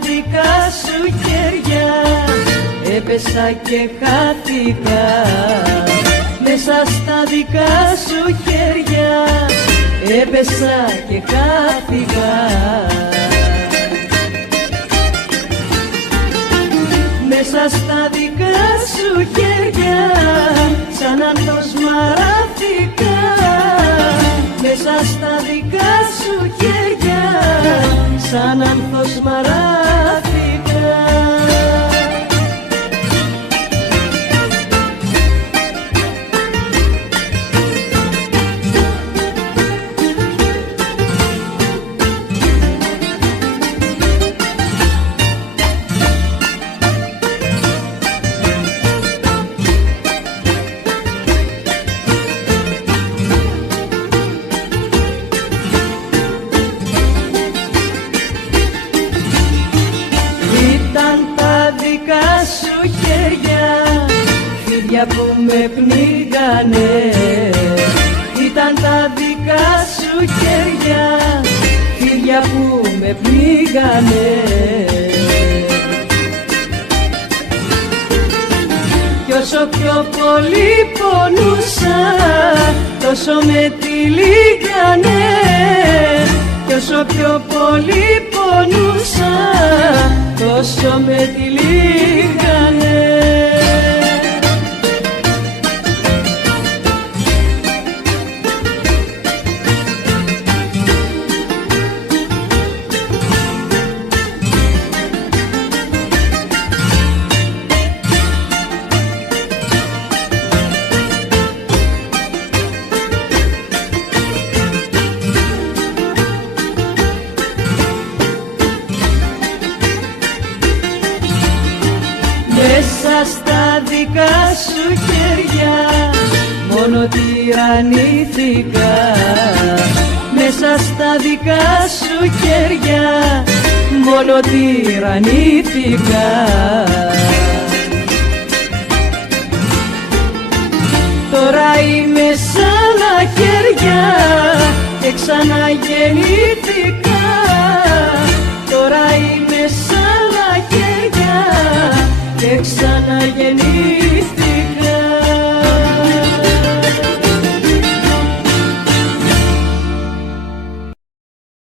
δικά σου χέρια έπεσα και χάθηκα. Μέσα στα δικά σου χέρια έπεσα και χάθηκα. Μέσα στα δικά σου χέρια σαν άνθος μαράθηκα. Μέσα στα δικά σου χέρια σαν άνθος μαράθηκα. Φίδια που με πνίγανε, ήταν τα δικά σου χέρια, φίδια που με πνίγανε. Κι όσο πιο πολύ πονούσα, τόσο με τυλίγανε. Κι όσο πιο πολύ πονούσα, τόσο με τυλίγανε. Μέσα στα δικά σου χέρια μόνο τυραννήθηκα. Μέσα στα δικά σου χέρια μόνο τυραννήθηκα. Τώρα είμαι σ' άλλα χέρια και ξαναγεννήθηκα. Τώρα είμαι σ' άλλα χέρια και ξαναγεννήθηκα.